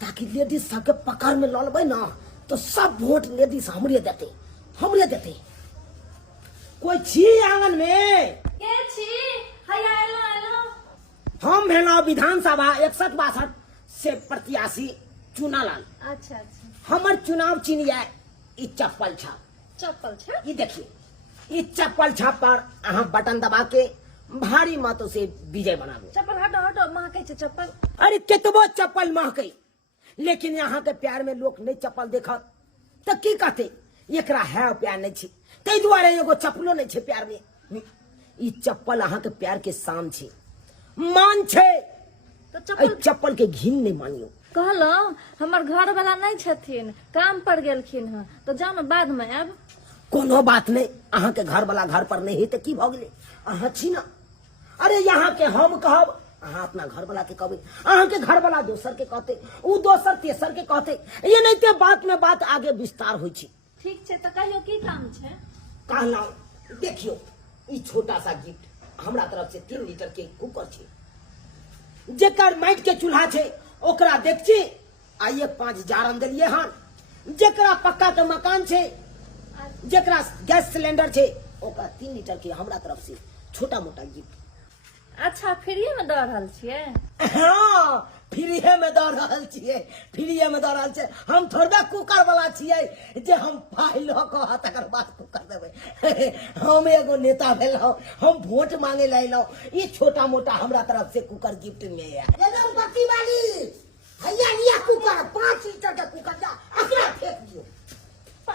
ताकि लेडीज सबके पकड़ में ललबै ना तो सब वोट लेडीज हमरे देते कोई छी आंगन में के छी हैया एलो हम भेलो विधानसभा 61-62 से प्रत्याशी चुनालाल। अच्छा अच्छा हमर चुनाव चिन्ह है ई चप्पल छाप। चप्पल छै ये देखिए ई चप्पल छाप पर अहाँ बटन दबा के भारी मतों से विजय बनाबू। चप्पल हटो महकै छै चप्पल। अरे केतबो चप्पल महकै लेकिन यहाँ के प्यार में लोग नहीं चप्पल देखत तो की कहते एकरा है प्यार नहीं छै तै दुआरे एगो चप्पलो नहीं छै प्यार में। ई चप्पल अहाँ के प्यार के शान छै मान छै तो एहि चप्पल चप्पल के घिन नहीं मानियो। कहलहुँ हमर घर वाला नहीं छथिन काम पर गेलखिन हँ तो जाम बाद में आब। कोनो बात नहीं अहाँ के घर वाला घर पर नहीं है तो की भ गेलै अहाँ छी ना। अरे यहाँ के हम कहब अहाँ अपना घर वाला के कहबै अहाँ के घर वाला दोसर के कहते उ दोसर तेसर के कहते ये नहीं ते बात में बात आगे विस्तार होइ छै। ठीक छै तो कहियो की काम छै। कहलहुँ देखियो ई छोटा सा गिफ्ट हमरा तरफ से 3 लीटर के कुकर छै जेकर माटि के चूल्हा छै ओकरा देखछि आ ये 5 जारन देलिए हन जेकरा पक्का के मकान छै जेकरा गैस सिलेंडर छै ओकरा 3 लीटर के हमरा तरफ से छोटा मोटा गिफ्ट। अच्छा फ्री में दऽ रहल छियै। हाँ फ्रीए में दऽ रहल छियै हम थोड़बे कुकर वाला छियै जे हम पाइ लऽ कऽ तकर बाद कुकर देबै। हम एगो नेता भेलहुँ हम वोट मांगे ला एलहुँ ई छोटा मोटा हमरा तरफ से कुकर गिफ्ट में है। एकदम पक्की वाली हैया लिया कुकर 5 लीटर का कुकर जा अपना फेंक दियो।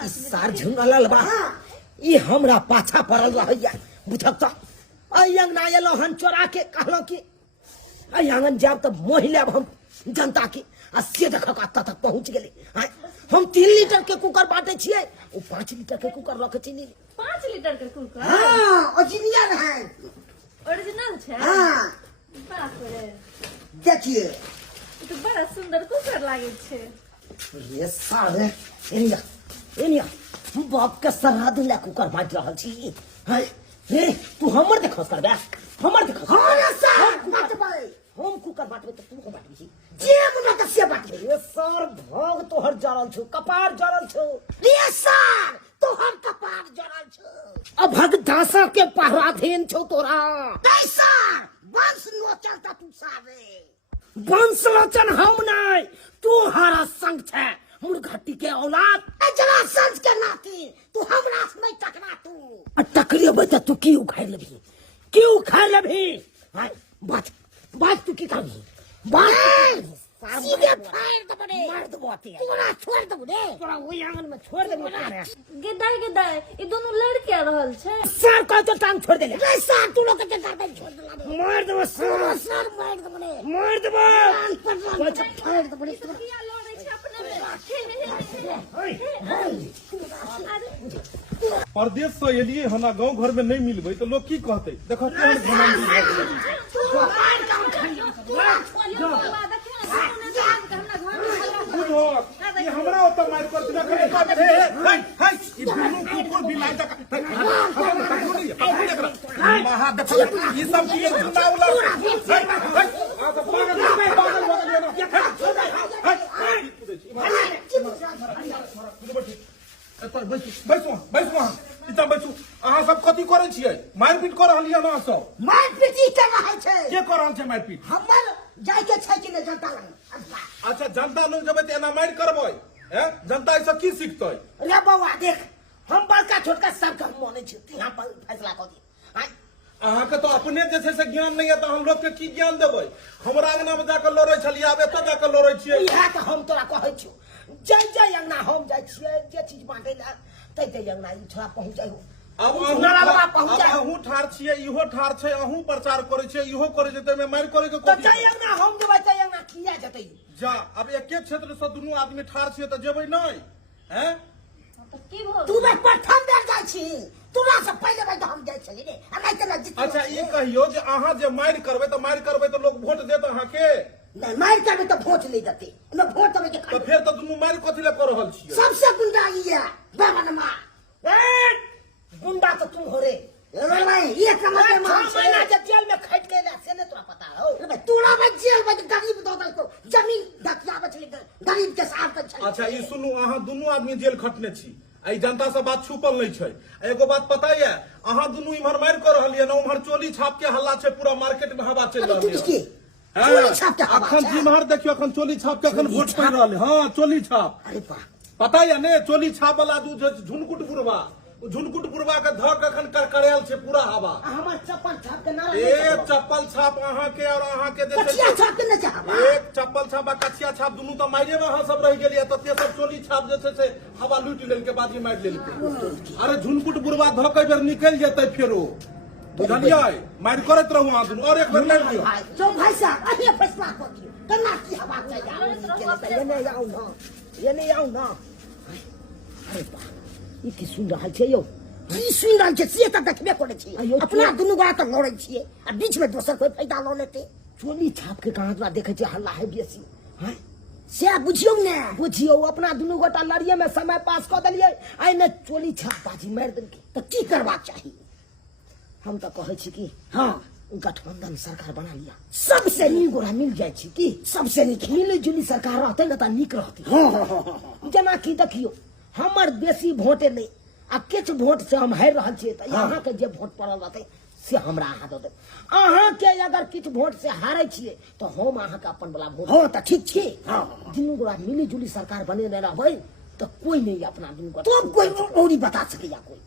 ई सार झुंगलल बा ई हमरा पाछा पड़ल रहैया बुझब त अइ अंगना एलहुँ हन चोरा के कहलहुँ कि अइ आंगन जाब तऽ मोहि लेब हम जनता के आ से देख कतऽ तक पहुँच गेलै। हम 3 लीटर के कुकर बांटे छियै ओ 5 लीटर के कुकर रखे छी। 5 लीटर के कुकर हां ओरिजिनल है ओरिजिनल छै। हां बाप रे देखिए ई तो बड़ा सुंदर कुकर लागे छै। ये सारे एनिया बाप के श्राद्ध ले कुकर बांट रहल छी। रे तू हमर देखस करबे हमर देखस हां सर बाटबै हम कुकर बांटबे त तू को बांटबी जे मुना त से बाटबै। ये सर भोग तोहर जरल छौ कपार जरल छौ रे सर तोहर कपार जरल छ अभग दासा के पहराधीन छौ तोरा। कैसा वंश लोचन त तू सावे वंशलोचन हम नहीं तू हरा संग छे मुर्घाटी के औलाद जरा संस के नाती तू हमरा से नहीं टकरा तू टकरेबे त तू की उखाड़ लेबही हाय बात तू की करबी बात सीधे फाड़ दे बड़े मार दबो तिया तोरा छोड़ दबो रे तोरा ओई आंगन में छोड़ देबो रे गिदाई ई दोनों लड़के रहल छै। सर का तो टांग छोड़ देले रे सर तू लोग के गर्दन छोड़ दला मार देबो सर सर मार दबो रे मार देबो कान पर फाड़ दबो रे किया लड़ै छै अपने प्रदेश से एलिए हना गांव घर में नहीं मिलबै तो लोग की कहते देखो केहन घमंडी भऽ गेलै। तू मार काम खइयो बुझो ये हमरा ओत मार कर दिना करे का रे हाय ई दुनू कुकुर बिलाई तक महा देखो ई सब की नावला हाय आ तो पागल हो गया ना बैसू इतना बैसू अहाँ सब कथी करे छियै मारपीट कर रहलियै अहाँ सब मारपीट ई कर रहल छै के कर रहल छै मारपीट हमर जाय के छै कि नहीं जनता लग अच्छा जनता लोग जब एना मार करबै हैं जनता ऐसा की सीखतै रे बउआ देख हम बड़का छोटका सबके हम माने छी यहाँ पर फैसला कर दी अहाँ के तो अपने जे छै से ज्ञान नहीं है तो हम लोग के की ज्ञान देबै हमरा अंगना में जाकर लड़ै छलियै आब एतऽ जाकर लड़ै छियै इएह तऽ हम तोरा कहै छियौ जय अंगना हम जाइ छियै जे चीज बांटे ला तै अंगना ई छोरा पहुँचै हो अब अहूँ ठार छियै इहो ठार छै अहूँ प्रचार करै छियै इहो करै छै तैमे मार करे के तऽ जय अंगना हम देबै तै अंगना किया जेतै जा अब एके क्षेत्र से दुनू आदमी ठार छियै तऽ जेबै नहीं हैं तू बे प्रथम बेर जाइ छी तोरा से पहले भाई हम जाइ छली रे हमरा इतना जित अच्छा ई कहियो जे अहाँ जे मार करबै तऽ लोग वोट देत अहाँ के नहीं मार करबे तो वोट नहीं देते मैं वोट देबे के तो फिर तो दुनू मार कथी ले कर रहल छियै सबसे गुंडा ई है बाबा मार गुंडा तो तुम हो रे अरे भाई ये कमा के मार महीना जब जेल में खट के ला से ने तोरा पता हो अरे भाई तोरा में जेल में गरीब दो दल को जमीन दकिया बचली गरीब के साथ छली अच्छा ई सुनू अहाँ दुनू आदमी जेल खटने छी आई जनता से बात छुपल नहीं छै एगो बात पता है अहाँ दुनू इम्हर मार कर रहलियै ना उम्हर चोली छाप के हल्ला छै पूरा मार्केट में हवा चल रहल किसकी है चोली छाप के हवा अखन जिम्हर देखियो अखन चोली छाप के अखन वोट पड़ रहल है हां चोली छाप अरे वाह पता है ने चोली छाप वाला झुनकुट बुरवा के धक अखन करकरेल छै पूरा हवा हमर चप्पल छाप के नारा एक चप्पल छाप अहाँ के और अहाँ के कचिया छाप के न चाहबा एक चप्पल छाप आ कचिया छाप दुनू तो मारे में अहाँ सब रह गेलियै त ते सब चोली छाप जे छै से हवा लूट लेल के बाद ही मार लेलकै अरे झुनकुट बुरवा धक बेर निकल जेतै फेरो बुझलियै मार करत रहू अहाँ दुनू और एक बेर मार लियो जो भाई साहब अभी फैसला कर दियो कन्ना की हवा चाहिए ये नहीं आऊ ना अरे वाह ई की सुन रहल छै यौ की सुन रहल छै से त देखबे करै छी अपना दुनू गोरा त लड़ै छियै आ बीच में दोसर कोई फायदा ल लेते चोली छाप के कहाँ तोरा देखै छै हल्ला है बेसी हैं से बुझियौ ने बुझियो अपना दुनू गोटा लड़िए में समय पास कर दिलियै आइ ने चोली छाप बाजी मार देलकै तो की करबाक चाही हम तो कहै छी कि हाँ गठबंधन सरकार बना लिया सबसे नी गोरा मिल जाइ छी कि सबसे नीक मिली जुली सरकार रहतै न त नीक रहतै हाँ जेना कि देखियो हमर बेसी वोटे नहीं आ किछ वोट से हम हारि रहल छियै त अहाँ के जे वोट पड़ल रहतै से हमरा अहाँ दऽ देब अहाँ के अगर किछ वोट से हारै छियै तो हम अहाँ के अपन वाला वोट हाँ त ठीक छी हाँ दुनू गोरा मिली जुली सरकार बनेने रहबै तो कोई नहीं अपना दुनू गोरा तो कोई औरी बता सकेया कोई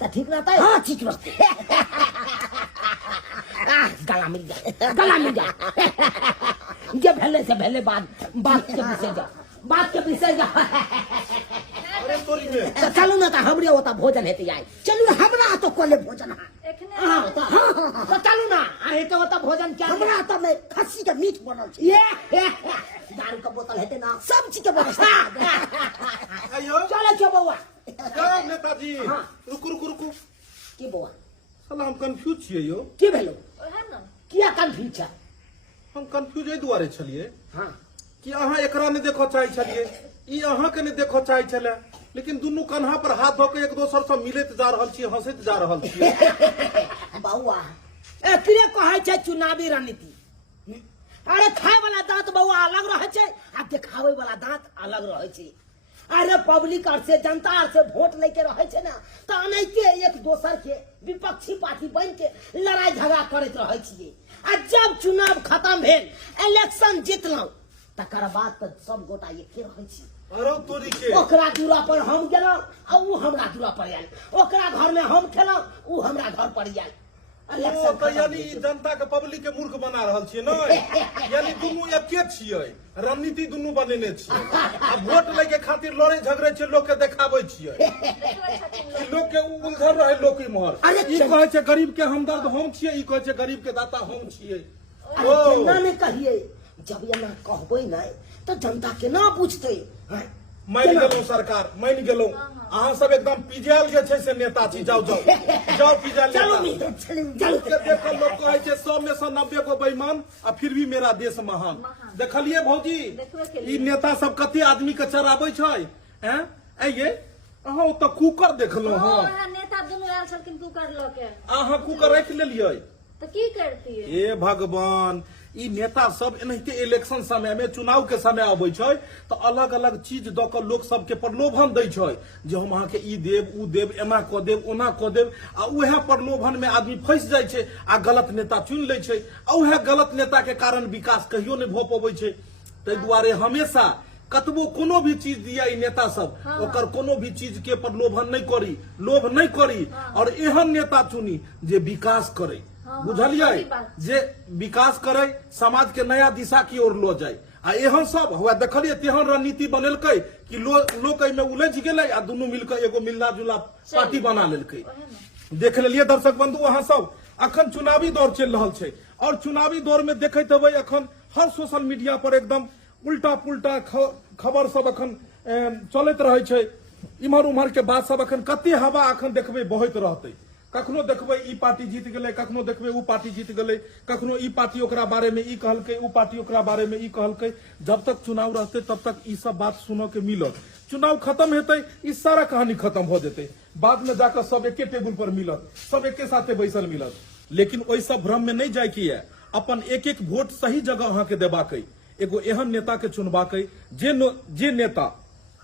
त ठीक रहतै हाँ ठीक रहते गला मिल जाए ये भेले से भेले बात के विषय जा अरे तोरी में तो चलू ना तो हमरे होता भोजन हेते आई चलू हमरा तो कोले भोजन हाँ तो चलू ना अरे तो होता भोजन क्या हमरा तो में खस्सी के मीट बनल छै ये दारू का बोतल हेते ना सब चीज के व्यवस्था आयो चले छो बउआ क्या नेताजी रुकू की बउआ साला हम कंफ्यूज छियै यो की भेलो किया कंफ्यूज छै हम कंफ्यूज एहि दुआरे छलियै हाँ कि अहाँ एकरा ने देखो चाहै छलियै ई अहाँ के ने देखो चाहै छले लेकिन दुनू कन्हा पर हाथ धो के एक दोसर से मिलैत जा रहल छियै हंसैत जा रहल छियै बउआ एकरे कहै छै चुनावी रणनीति अरे खाए वाला दांत बउआ अलग रहे छै आ देखावे वाला दांत अलग रहे छै अरे पब्लिक और से जनता और से वोट लेके रहे छै ना तो अनैते एक दोसर के विपक्षी पार्टी बन के लड़ाई झगड़ा करैत रहे छियै आ जब चुनाव खत्म भेल इलेक्शन जीतलौं तकर बाद तो सब गोटा एके रहे छी अरे तोरी के ओकरा दूरा पर हम गेलौं आ ऊ हमरा दूरा पर आयल ओकरा घर में हम खेलौं ऊ हमरा घर पर आयल ओ तो यानी जनता के पब्लिक के मूर्ख बना रहल छियै न यानी दुनू एके छियै रणनीति दुनू बनेने छियै आ वोट लै के खातिर लड़े झगड़े छियै लोग के देखाबै छियै लोग के उलझल रहे लोग इम्हर ई कहै छै गरीब के हमदर्द हम छियै ई कहै छै गरीब के दाता हम छियै अरे केना ने कहिए जब ये ना कहबै नहीं तो जनता केना बुझतै मान गेलौं सरकार मान गेलौं अहाँ सब एकदम पिजायल जे छै से नेता छी जाओ पिजायल चलो के देखल लोग कहै छै 100 में से 90 को बेईमान आ फिर भी मेरा देश महान देखलिए भौजी ई नेता सब कते आदमी के चराबै छै हैं आइये अहाँ ओतऽ कुकर देखलौं हां नेता दुनू आयल छलखिन कुकर लऽ के अहाँ कुकर राखि लेलियै तो की करतियै हे भगवान ई नेता सब एनाहिते इलेक्शन समय में चुनाव के समय अबै छै तो अलग अलग चीज द के लोक सब के प्रलोभन दै छै जे हम अहाँ के ई देब ऊ देब एना क देब ओना क देब आ उहे प्रलोभन में आदमी फंस जाय छै आ गलत नेता चुन लै छै आ उहे गलत नेता के कारण विकास कहियो नहीं भ पबै छै। ताहि दुआरे हमेशा कतबो कोनो भी चीज दिया ई नेता सब ओकर कोनो भी चीज के प्रलोभन नहीं करी, लोभ नहीं करी और एहन नेता चुनी जे विकास करे, बुझलियै, जे विकास करे, समाज के नया दिशा की ओर लो जाए। आ एहन सब हुआ देखलिए तेहन रणनीति बनेलकै कि लोग एहिमे उलझ गेलै आ दुनू मिलकर एगो मिलना जुला पार्टी बना लेलकै। देख लेलिए दर्शक बंधु अहाँ सब अखन चुनावी दौर चल रहा है और चुनावी दौर में देखते हेबै अखन हर सोशल मीडिया पर एकदम उल्टा पुल्टा खबर सब अखन चलते रहे छै। इम्हर उम्हर के बात सब अखन कते हवा अखन देखबे बहत रहते, कखनो देखबे ई पार्टी जीत गेलै, कखनो देखबे ऊ पार्टी जीत गेलै, कखनो ई पार्टी ओकरा बारे में ई कहलकै, ऊ पार्टी ओकरा बारे में ई कहलकै। जब तक चुनाव रहते तब तक ई सब बात सुनो के मिलत। चुनाव खत्म हेतै ई सारा कहानी खत्म हो जेतै, बाद में जाकर सब एके टेबुल पर मिलत, सब एके साथे बैसल मिलत। लेकिन ओइ सब भ्रम में नहीं जाय कि अपन एक एक वोट सही जगह अहाँ के देबाकै, एगो एहन नेता के चुनबाकै जे नेता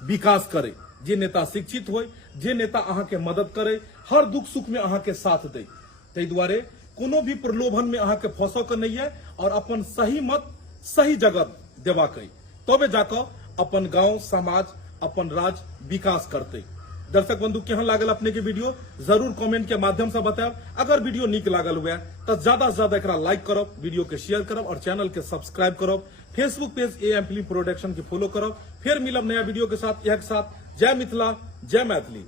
विकास करे, जे नेता शिक्षित होय, जे नेता अहाँ के मदद करे, हर दुख सुख में अहाँ के साथ दे। ताहि दुआरे कोनो भी प्रलोभन में अहाँ के फंसो के नहीं है और अपन सही मत सही जगह देबाकै, तबे जाकर अपन गांव समाज अपन राज्य विकास करते। दर्शक बंधु केहन लागल अपने के वीडियो जरूर कमेंट के माध्यम से बताएब। अगर वीडियो निक लागल हुए तो ज्यादा से ज्यादा एकरा लाइक करब, वीडियो के शेयर करब और चैनल के सब्सक्राइब करब। Facebook page AM film production के फॉलो करब। फिर मिलब नया वीडियो के साथ, एक साथ। जय मिथिला, जय मैथिली।